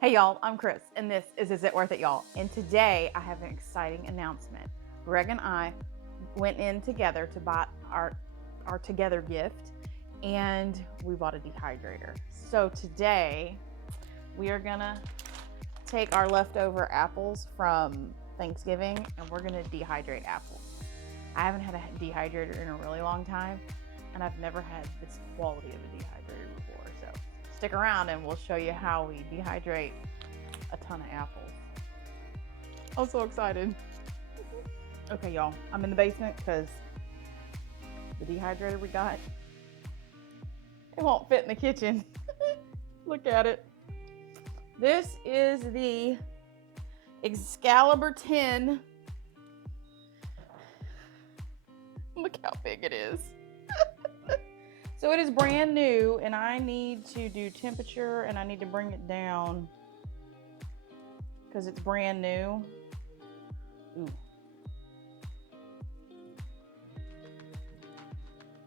Hey y'all, I'm Chris, and this is It Worth It, y'all? And today I have an exciting announcement. Greg and I went in together to buy our together gift, and we bought a dehydrator. So today we are gonna take our leftover apples from Thanksgiving and we're gonna dehydrate apples. I haven't had a dehydrator in a really long time, and I've never had this quality of a dehydrator before. So stick around and we'll show you how we dehydrate a ton of apples. I'm so excited. Okay, y'all, I'm in the basement because the dehydrator we got, it won't fit in the kitchen. Look at it. This is the Excalibur 10. Look how big it is. So it is brand new, and I need to do temperature, and I need to bring it down because it's brand new. Ooh.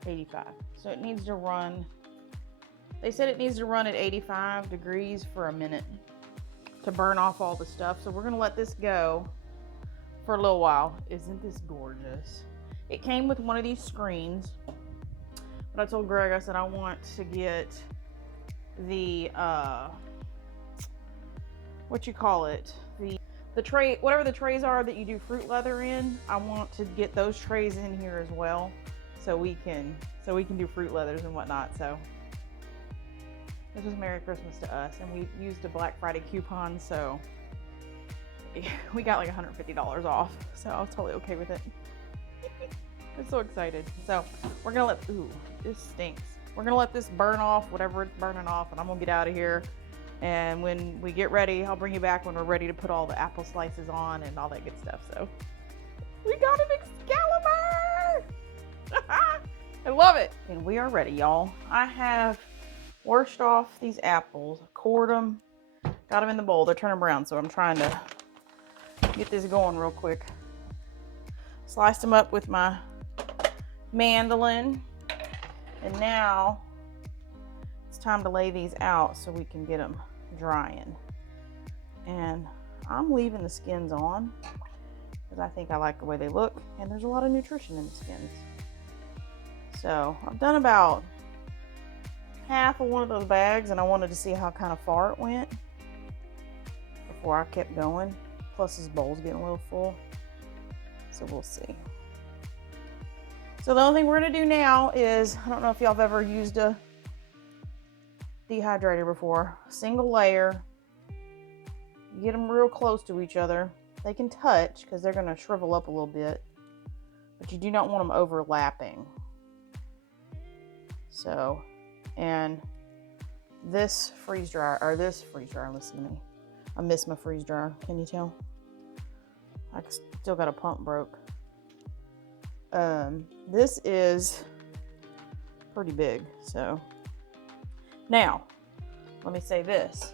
85. So it needs to run, they said it needs to run at 85 degrees for a minute to burn off all the stuff. So we're gonna let this go for a little while. Isn't this gorgeous? It came with one of these screens, but I told Greg, I said, I want to get the, what you call it? The tray, whatever the trays are that you do fruit leather in, I want to get those trays in here as well. So we can do fruit leathers and whatnot. So this was Merry Christmas to us, and we used a Black Friday coupon, so we got like $150 off. So I was totally okay with it. I'm so excited. So we're gonna let, ooh, this stinks. We're gonna let this burn off, whatever it's burning off, and I'm gonna get out of here. And when we get ready, I'll bring you back when we're ready to put all the apple slices on and all that good stuff. So we got an Excalibur! I love it. And we are ready, y'all. I have washed off these apples, cored them, got them in the bowl. They're turning brown, so I'm trying to get this going real quick. Sliced them up with my mandolin, and now it's time to lay these out so we can get them drying. And I'm leaving the skins on because I think I like the way they look, and there's a lot of nutrition in the skins. So I've done about half of one of those bags, and I wanted to see how kind of far it went before I kept going. Plus this bowl's getting a little full, so we'll see. So the only thing we're gonna do now is, I don't know if y'all have ever used a dehydrator before. Single layer, get them real close to each other. They can touch because they're gonna shrivel up a little bit, but you do not want them overlapping. So, and this freeze dryer, listen to me. I miss my freeze dryer, can you tell? I still got a pump broke. This is pretty big, so. Now, let me say this.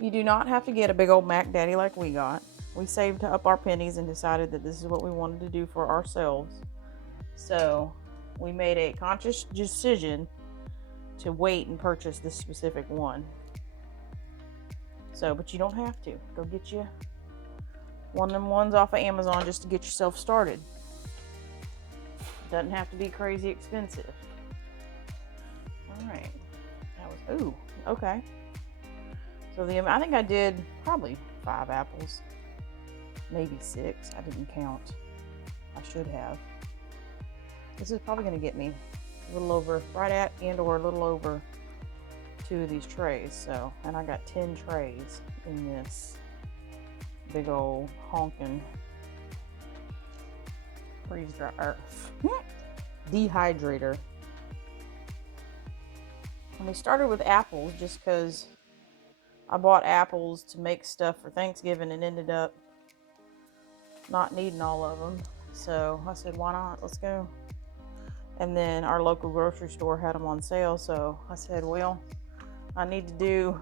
You do not have to get a big old Mac Daddy like we got. We saved up our pennies and decided that this is what we wanted to do for ourselves. So we made a conscious decision to wait and purchase this specific one. So, but you don't have to. Go get you one of them ones off of Amazon just to get yourself started. Doesn't have to be crazy expensive. All right. That was, ooh, okay. So I think I did probably 5 apples, maybe 6. I didn't count. I should have. This is probably going to get me a little over, right at and or a little over 2 of these trays. So, and I got 10 trays in this big old honking freeze dryer, dehydrator. And we started with apples just because I bought apples to make stuff for Thanksgiving and ended up not needing all of them. So I said, why not? Let's go. And then our local grocery store had them on sale. So I said, well, I need to do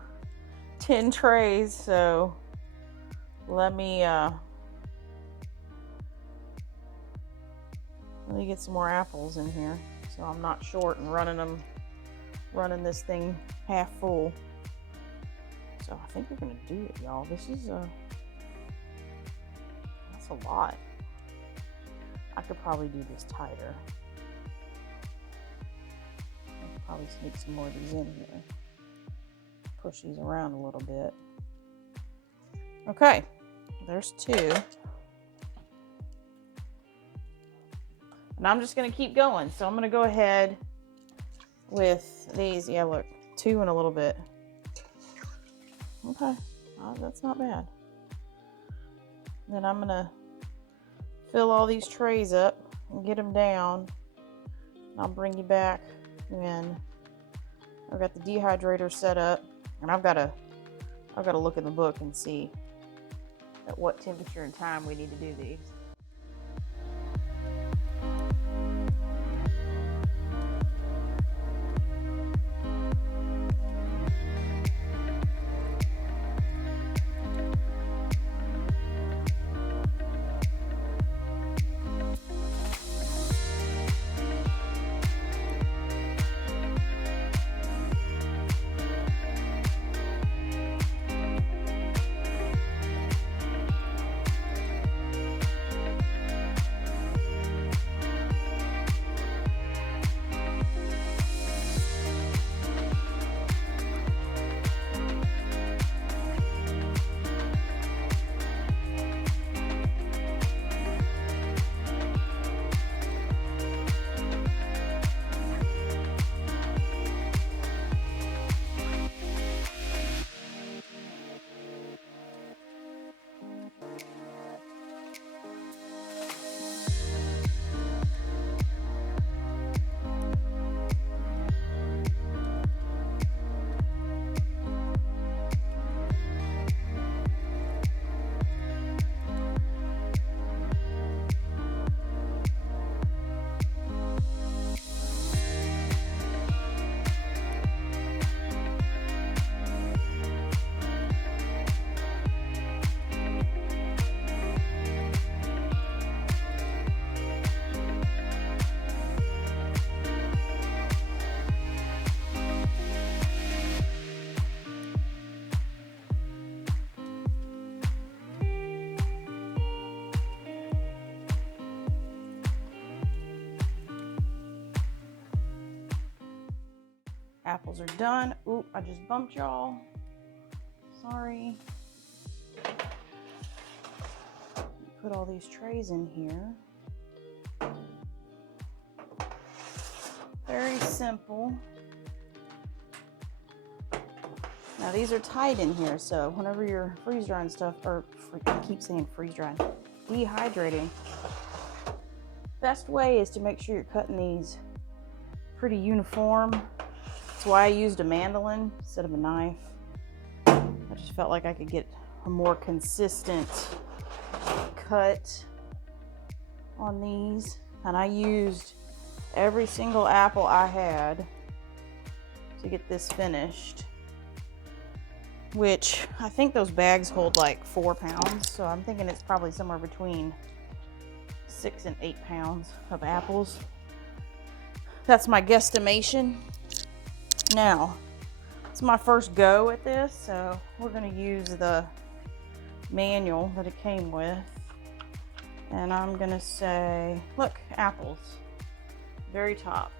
10 trays. So let me get some more apples in here. So I'm not short and running this thing half full. So So I think we're gonna do it, y'all. This is that's a lot. I could probably do this tighter. I could probably sneak some more of these in here. Push these around a little bit. Okay, there's 2. And I'm just gonna keep going. So I'm gonna go ahead with these. Yeah, look, 2 in a little bit. Okay, that's not bad. Then I'm gonna fill all these trays up and get them down. I'll bring you back when I've got the dehydrator set up, and I've got to look in the book and see at what temperature and time we need to do these. Apples are done. Oop, I just bumped y'all. Sorry. Put all these trays in here. Very simple. Now these are tight in here, so whenever you're freeze drying stuff, or I keep saying freeze drying, dehydrating, best way is to make sure you're cutting these pretty uniform. That's why I used a mandolin instead of a knife. I just felt like I could get a more consistent cut on these. And I used every single apple I had to get this finished, which I think those bags hold like 4 pounds. So I'm thinking it's probably somewhere between 6 and 8 pounds of apples. That's my guesstimation. Now, it's my first go at this, so we're going to use the manual that it came with. And I'm going to say, look, apples, very top.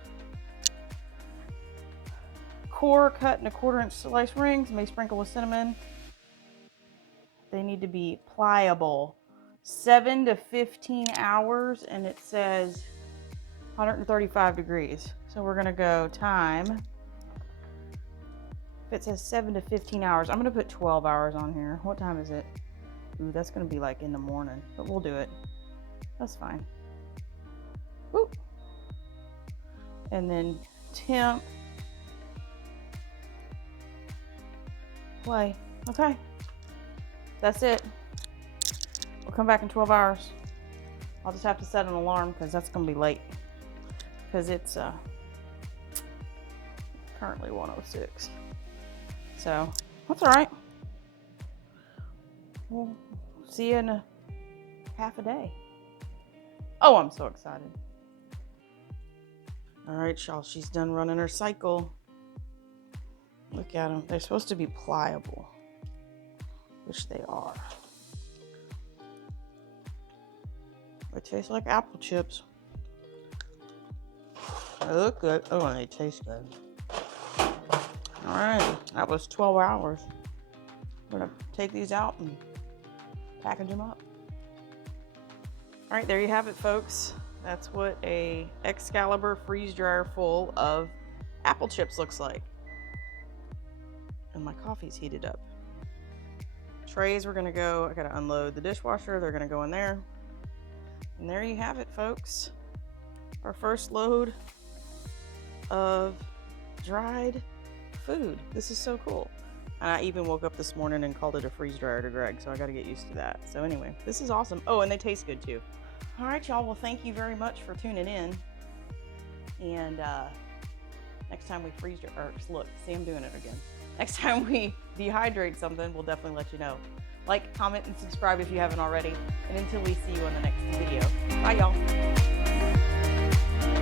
Core cut in 1/4 inch slice rings, may sprinkle with cinnamon. They need to be pliable. 7 to 15 hours, and it says 135 degrees. So we're going to go time. If it says 7 to 15 hours, I'm gonna put 12 hours on here. What time is it? Ooh, that's gonna be like in the morning, but we'll do it. That's fine. Woo. And then temp. Play. Okay. That's it. We'll come back in 12 hours. I'll just have to set an alarm because that's gonna be late. Because it's currently 1:06. So, that's all right. We'll see you in a half a day. Oh, I'm so excited. All right, y'all, she's done running her cycle. Look at them. They're supposed to be pliable. which they are. They taste like apple chips. They look good. Oh, and they taste good. All right, that was 12 hours. I'm gonna take these out and package them up. All right, there you have it, folks. That's what a Excalibur freeze dryer full of apple chips looks like. And my coffee's heated up. Trays, we're gonna go, I gotta unload the dishwasher. They're gonna go in there. And there you have it, folks. Our first load of dried food. This is so cool. And I even woke up this morning and called it a freeze dryer to Greg, so I gotta get used to that. So anyway, this is awesome. Oh, and they taste good too. All right, y'all, well, thank you very much for tuning in. And next time we freeze dryer, or look, see, I'm doing it again. Next time we dehydrate something, we'll definitely let you know. Like, comment, and subscribe if you haven't already. And until we see you on the next video. Bye, y'all.